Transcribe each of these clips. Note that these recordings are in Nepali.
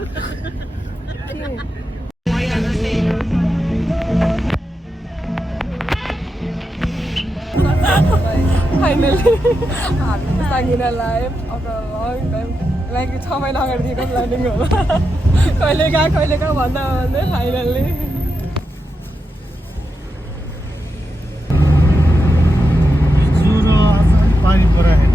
Finally, हामी साङ्गिनालाई after a long time like 6 महिना अगाडिदेखिको प्लानिङ हो कहिले कहाँ भन्दा भन्दै फाइनल्ली पानी परा है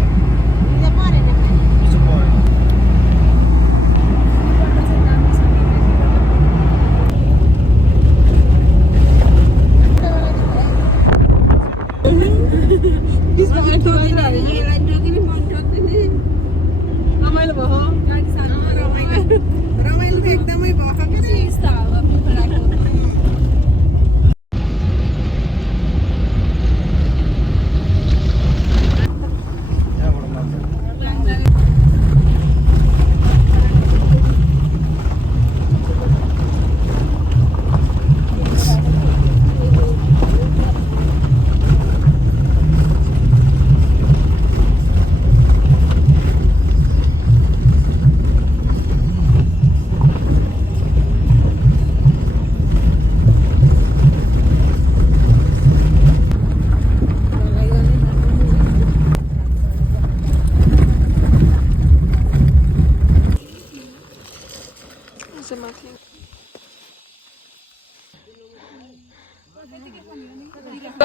रमाइलो त एकदमै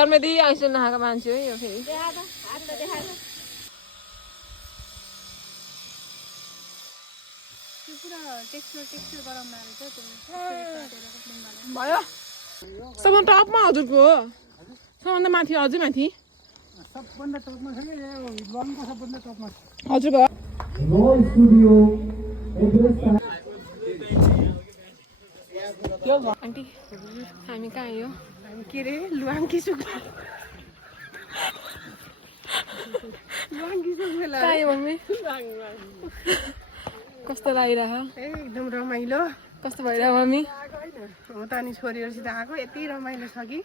घरमा दिई आइसु नखाएको मान्छे हो यो फेरि भयो सबभन्दा टपमा हजुरको हो सबभन्दा माथि अझै माथि सबभन्दा टपमा छ नि लङको सबभन्दा टपमा हजुरको आन्टी हामी कहाँ आयो के रे लुवाङ्की सुक्खा मम्मी कस्तो लागिरह एकदम रमाइलो कस्तो भइरह मम्मी म त अनि छोरीहरूसित आएको यति रमाइलो छ कि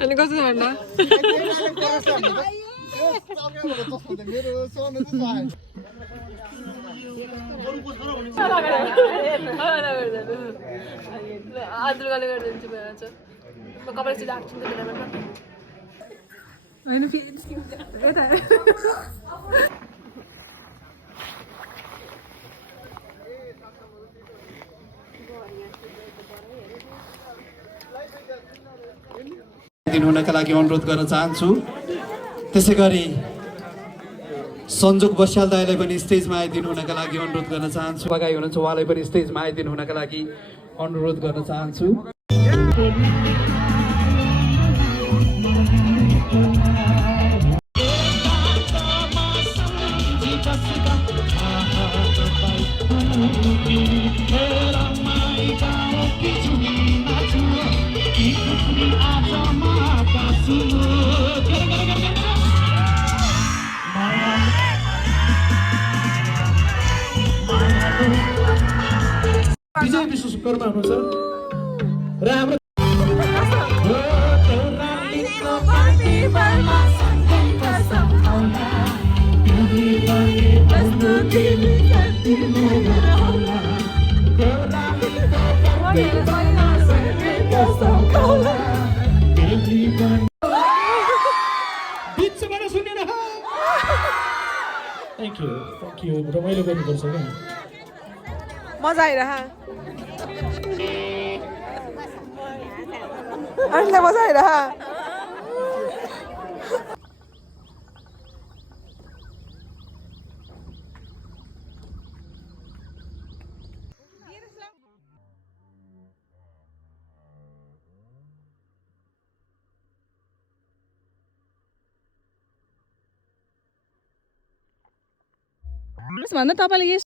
अनि कस्तो भन्दा आदुलगाले गरिदिन्छु भन्छ म कपाल चाहिँ राख्छु नि हैन फेरि यता दिन हुनका लागि अनुरोध गर्न चाहन्छु त्यसैगरी संजोग बस्याल दाइलाई पनि स्टेजमा आइदिनु हुनका लागि अनुरोध गर्न चाहन्छु बगाई हुनुहुन्छ उहाँलाई पनि स्टेजमा आइदिनु हुनका लागि अनुरोध गर्न चाहन्छु विजय विश्वकर्मा हुनुहुन्छ र हाम्रो बिचबाट सुनेर थ्याङ्क यू रमाइलो गर्नुपर्छ क्या मजा आइरह हामीलाई मजा आइरह भन्दा तपाईँले यस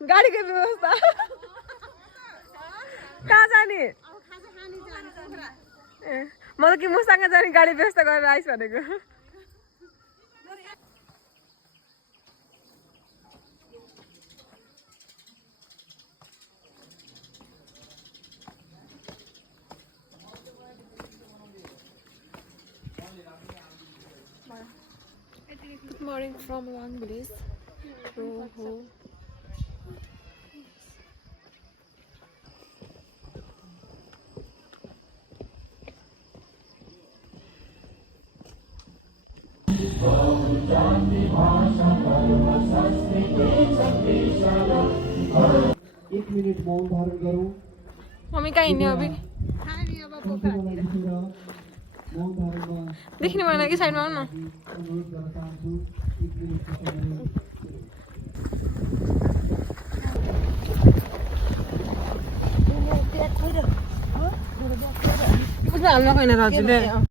गाडीको व्यवस्था कहाँ जाने म त कि मसँग जाने गाडी व्यवस्था गरेर आइस भनेको Good morning from Long Village. एक मिनट मौन धारण गरौँ मम्मी कहाँ हिँड्ने अभी मौन धारणमा देखिने भएन कि साइडमा आउनु अनुरोध गर्न चाहन्छु 1 मिनेटको समय हाल्न छैन हजुरले